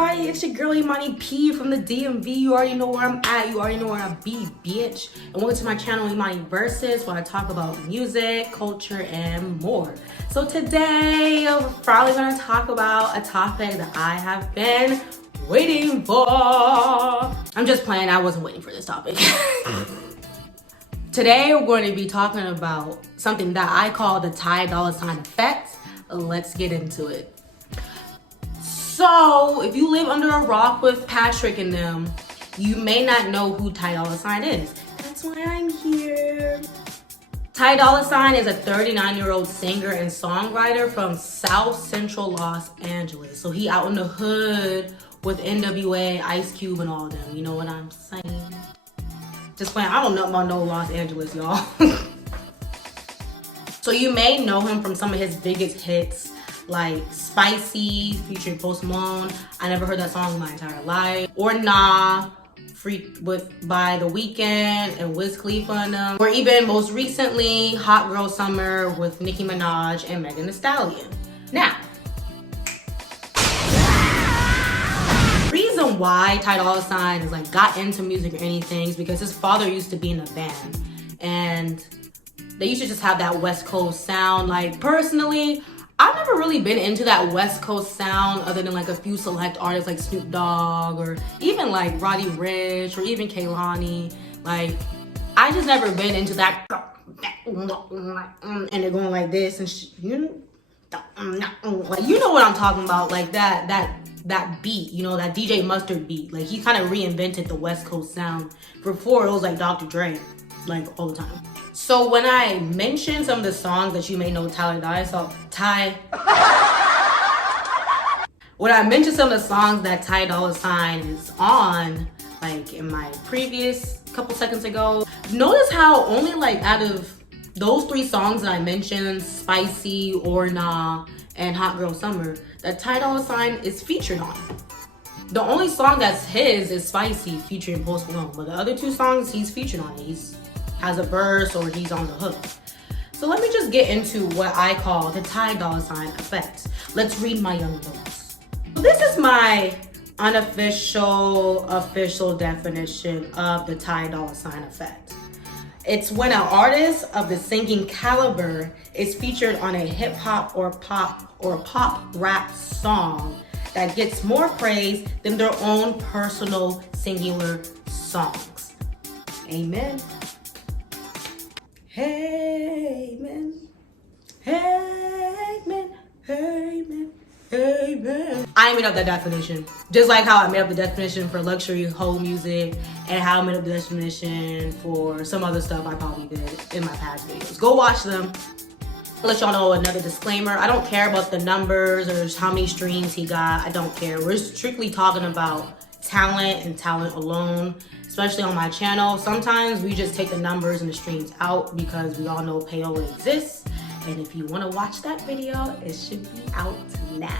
everybody, it's your girl Imani P from the DMV. You already know where I'm at, you already know where I be, bitch. And welcome to my channel Imaniversus, where I talk about music, culture, and more. So today, we're probably gonna talk about a topic that I have been waiting for. I'm just playing, I wasn't waiting for this topic. Today, we're going to be talking about something that I call the Dolla effect. Let's get into it. So, if you live under a rock with Patrick and them, you may not know who Dolla is. That's why I'm here. Dolla is a 39-year-old singer and songwriter from South Central Los Angeles. So he out in the hood with NWA, Ice Cube, and all of them. You know what I'm saying? Just playing. I don't know about no Los Angeles, y'all. So you may know him from some of his biggest hits, like Spicy featuring Post Malone. I never heard that song in my entire life. Or Nah, by The Weeknd and Wiz Khalifa and them. Or even most recently, Hot Girl Summer with Nicki Minaj and Megan Thee Stallion. Now, the reason why Dolla is like got into music or anything is because his father used to be in a band. And they used to just have that West Coast sound. Like personally, I've never really been into that West Coast sound other than like a few select artists like Snoop Dogg or even like Roddy Ricch or even Kehlani. Like, I just never been into that and they're going like this and like, you know what I'm talking about, like that beat, you know, that DJ Mustard beat. Like, he kind of reinvented the West Coast sound. Before, it was like Dr. Dre, like all the time. So when I mention some of the songs that you may know when I mention some of the songs that Dolla is on, like in my previous couple seconds ago, notice how only like out of those three songs that I mentioned, Spicy, Or Nah, and Hot Girl Summer, that Dolla is featured on. The only song that's his is Spicy featuring Post Malone, but the other two songs he's featured on. He's has a verse or he's on the hook. So let me just get into what I call the Dolla effect. Let's read my young notes. This is my official definition of the Dolla effect. It's when an artist of the singing caliber is featured on a hip hop or pop rap song that gets more praise than their own personal singular songs. Amen. Amen. Amen. Amen. Amen. I made up that definition. Just like how I made up the definition for luxury home music and how I made up the definition for some other stuff I probably did in my past videos. Go watch them. I'll let y'all know another disclaimer. I don't care about the numbers or how many streams he got. I don't care. We're strictly talking about talent and talent alone, especially on my channel. Sometimes we just take the numbers and the streams out because we all know payola exists. And if you want to watch that video, it should be out now.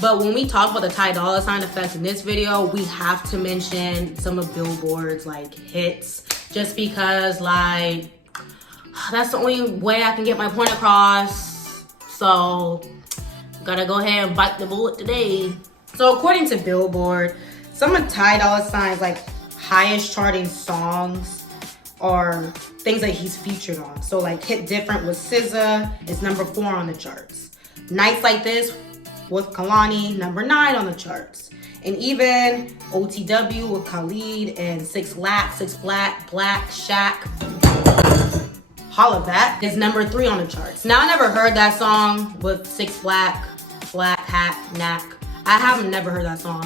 But when we talk about the Dolla effect in this video, we have to mention some of Billboard's like hits, just because like that's the only way I can get my point across. So gotta go ahead and bite the bullet today. So according to Billboard, some of Dolla's like highest charting songs are things that he's featured on. So like Hit Different with SZA is number 4 on the charts. Nights Like This with Kehlani, number 9 on the charts. And even OTW with Khalid and Six Black, Shaq, Holla Back is number 3 on the charts. Now, I never heard that song with Six Black Hat, Knack. I haven't never heard that song.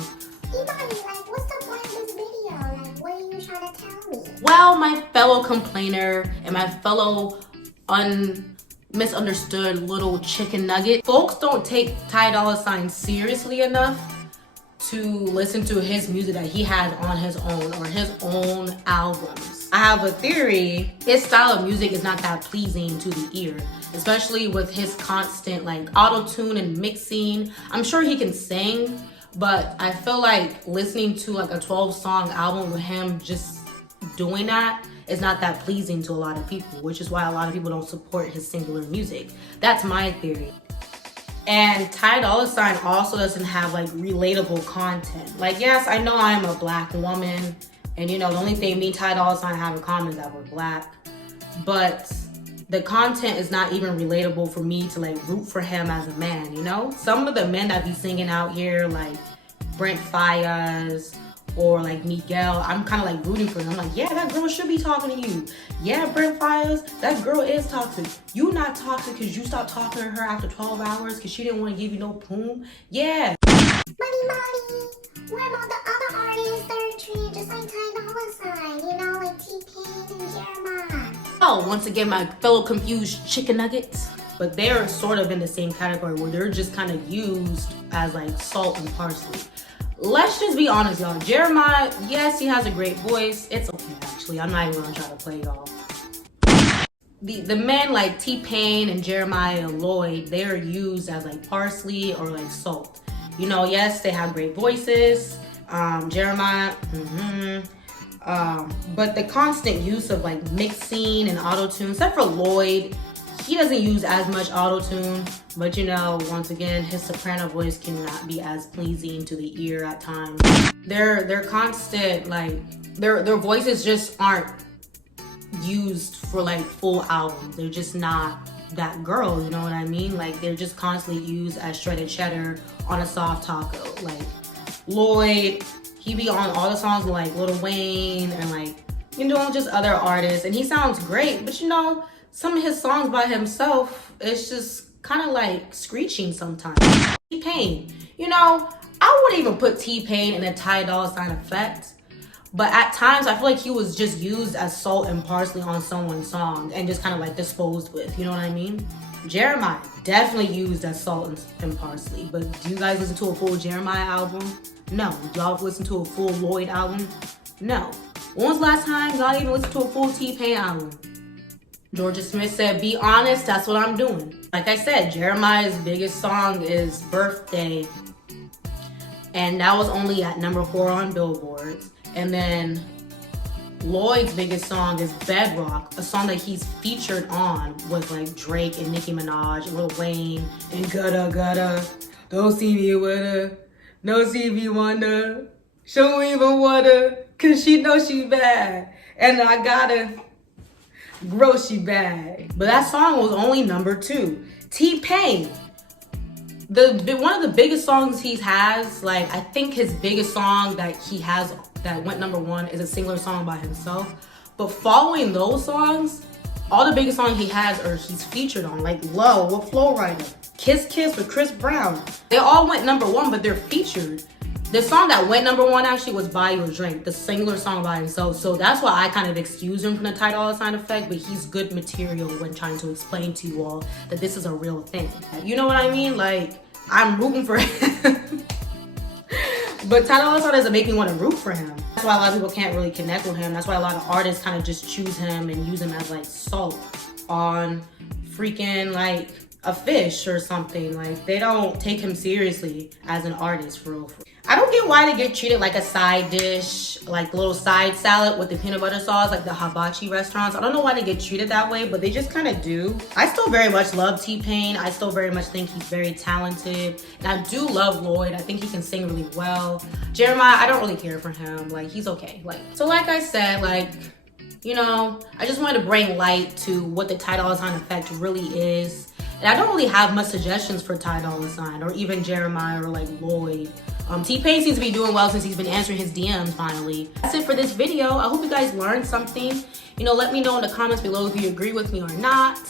Imani, like, what's the point of this video? Like, what are you trying to tell me? Well, my fellow complainer and my fellow misunderstood little chicken nugget, folks don't take Dolla seriously enough to listen to his music that he has on his own or his own albums. I have a theory. His style of music is not that pleasing to the ear, especially with his constant like auto-tune and mixing. I'm sure he can sing, but I feel like listening to like a 12-song album with him just doing that is not that pleasing to a lot of people, which is why a lot of people don't support his singular music. That's my theory. And Ty Dolla $ign also doesn't have like relatable content. Like, yes, I know I am a black woman, and you know, the only thing me and Ty Dolla $ign have in common is that we're black. But the content is not even relatable for me to like root for him as a man, you know? Some of the men that be singing out here, like Brent Fayez or like Miguel, I'm kind of like rooting for them. I'm like, yeah, that girl should be talking to you. Yeah, Brent Fayez, that girl is toxic. You not toxic because you stopped talking to her after 12 hours because she didn't want to give you no poom. Yeah. Money. What about the other artists that are treated just like Ty Dolla $ign? You know, like T-Pain and Jeremiah. Oh, once again, my fellow confused chicken nuggets. But they're sort of in the same category where they're just kind of used as like salt and parsley. Let's just be honest, y'all. Jeremiah, yes, he has a great voice. It's okay, actually. I'm not even gonna try to play y'all. The men like T-Pain and Jeremiah and Lloyd, they are used as like parsley or like salt. You know, yes, they have great voices. Jeremiah, but the constant use of like mixing and auto-tune, except for Lloyd, he doesn't use as much auto-tune, but you know, once again, his soprano voice cannot be as pleasing to the ear at times. They're constant, like, their voices just aren't used for like full albums. They're just not that girl, you know what I mean? Like, they're just constantly used as shredded cheddar on a soft taco. Like, Lloyd, he be on all the songs with like Lil Wayne and like, you know, just other artists, and he sounds great, but you know, some of his songs by himself, it's just kind of like screeching sometimes. T-Pain, you know, I wouldn't even put T-Pain in a Ty Dolla $ign effect, but at times I feel like he was just used as salt and parsley on someone's song and just kind of like disposed with, you know what I mean? Jeremiah, definitely used as salt and parsley, but do you guys listen to a full Jeremiah album? No. Do y'all listen to a full Lloyd album? No. When was the last time y'all even listened to a full T-Pain album? Georgia Smith said, be honest, that's what I'm doing. Like I said, Jeremiah's biggest song is Birthday. And that was only at number 4 on Billboard. And then Lloyd's biggest song is Bedrock, a song that he's featured on with like Drake and Nicki Minaj, and Lil Wayne, and Gutta. Don't see me with her, no see me wonder. She don't even want her, cause she know she bad. And I gotta grocery bag. But that song was only number 2. T-Pain, one of the biggest songs he has, like I think his biggest song that he has that went number 1 is a singular song by himself. But following those songs, all the biggest songs he has or he's featured on, like Low with Flo Rida, Kiss Kiss with Chris Brown, they all went number 1, but they're featured. The song that went number 1 actually was Buy You a Drink, the singular song by himself. So that's why I kind of excuse him from the Ty Dolla $ign effect, but he's good material when trying to explain to you all that this is a real thing. You know what I mean? Like, I'm rooting for him. But Ty Dolla $ign doesn't make me want to root for him. That's why a lot of people can't really connect with him. That's why a lot of artists kind of just choose him and use him as like salt on freaking like a fish or something. Like, they don't take him seriously as an artist for real. I don't get why they get treated like a side dish, like the little side salad with the peanut butter sauce, like the hibachi restaurants. I don't know why they get treated that way, but they just kind of do. I still very much love T-Pain. I still very much think he's very talented. And I do love Lloyd. I think he can sing really well. Jeremiah, I don't really care for him. Like, he's okay. So like I said, like, you know, I just wanted to bring light to what the Ty Dolla $ign effect really is. And I don't really have much suggestions for Ty Dolla $ign or even Jeremiah or like Lloyd. T-Pain seems to be doing well since he's been answering his DMs finally. That's it for this video. I hope you guys learned something. You know, let me know in the comments below if you agree with me or not.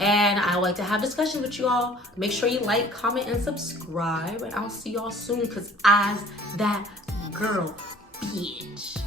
And I like to have discussions with you all. Make sure you like, comment, and subscribe. And I'll see y'all soon because I's that girl, bitch.